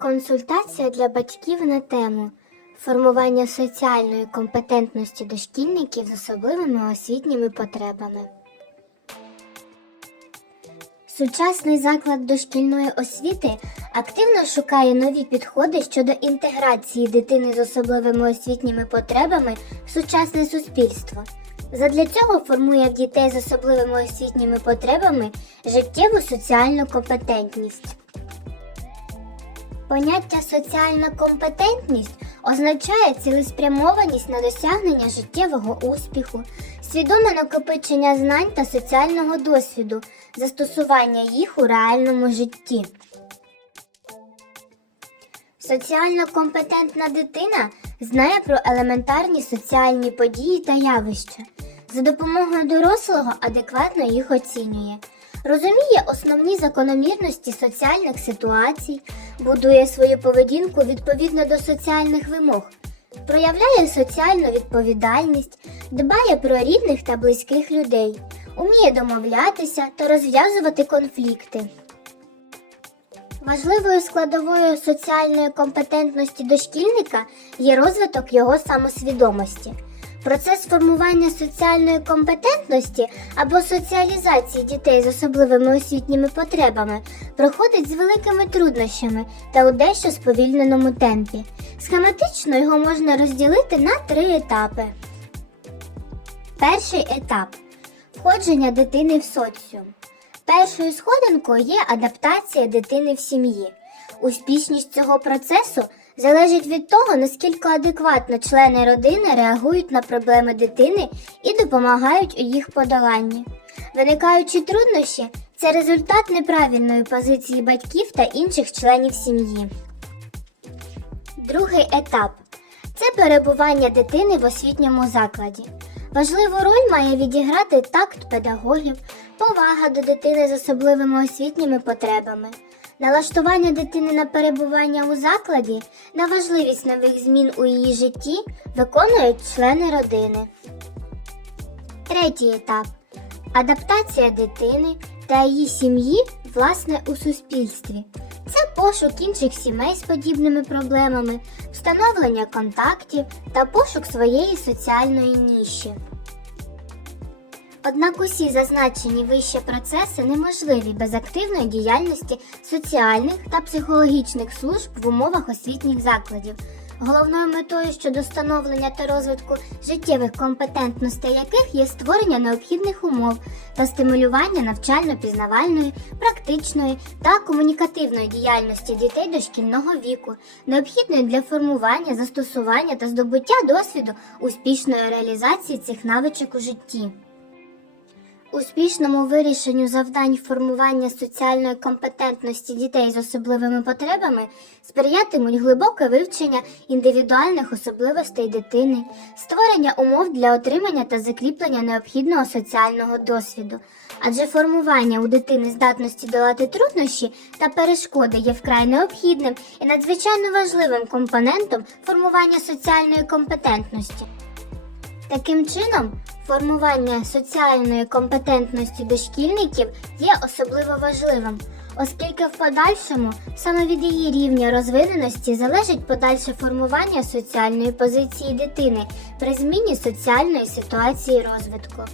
Консультація для батьків на тему формування соціальної компетентності дошкільників з особливими освітніми потребами. Сучасний заклад дошкільної освіти активно шукає нові підходи щодо інтеграції дитини з особливими освітніми потребами в сучасне суспільство. Задля цього формує в дітей з особливими освітніми потребами життєву соціальну компетентність. Поняття соціальна компетентність означає цілеспрямованість на досягнення життєвого успіху, свідоме накопичення знань та соціального досвіду, застосування їх у реальному житті. Соціально компетентна дитина знає про елементарні соціальні події та явища. За допомогою дорослого адекватно їх оцінює, розуміє основні закономірності соціальних ситуацій, будує свою поведінку відповідно до соціальних вимог, проявляє соціальну відповідальність, дбає про рідних та близьких людей, уміє домовлятися та розв'язувати конфлікти. Важливою складовою соціальної компетентності дошкільника є розвиток його самосвідомості. Процес формування соціальної компетентності або соціалізації дітей з особливими освітніми потребами проходить з великими труднощами та у дещо сповільненому темпі. Схематично його можна розділити на три етапи. Перший етап входження дитини в соціум. Першою сходинкою є адаптація дитини в сім'ї. Успішність цього процесу залежить від того, наскільки адекватно члени родини реагують на проблеми дитини і допомагають у їх подоланні. Виникаючі труднощі це результат неправильної позиції батьків та інших членів сім'ї. Другий етап це перебування дитини в освітньому закладі. Важливу роль має відіграти такт педагогів, повага до дитини з особливими освітніми потребами, налаштування дитини на перебування у закладі, на важливість нових змін у її житті виконують члени родини. Третій етап адаптація дитини та її сім'ї власне у суспільстві. Це пошук інших сімей з подібними проблемами, встановлення контактів та пошук своєї соціальної ніші. Однак усі зазначені вище процеси неможливі без активної діяльності соціальних та психологічних служб в умовах освітніх закладів, головною метою щодо становлення та розвитку життєвих компетентностей яких є створення необхідних умов та стимулювання навчально-пізнавальної, практичної та комунікативної діяльності дітей дошкільного віку, необхідної для формування, застосування та здобуття досвіду успішної реалізації цих навичок у житті. Успішному вирішенню завдань формування соціальної компетентності дітей з особливими потребами сприятимуть глибоке вивчення індивідуальних особливостей дитини, створення умов для отримання та закріплення необхідного соціального досвіду. Адже формування у дитини здатності долати труднощі та перешкоди є вкрай необхідним і надзвичайно важливим компонентом формування соціальної компетентності. Таким чином, формування соціальної компетентності дошкільників є особливо важливим, оскільки в подальшому саме від її рівня розвиненості залежить подальше формування соціальної позиції дитини при зміні соціальної ситуації розвитку.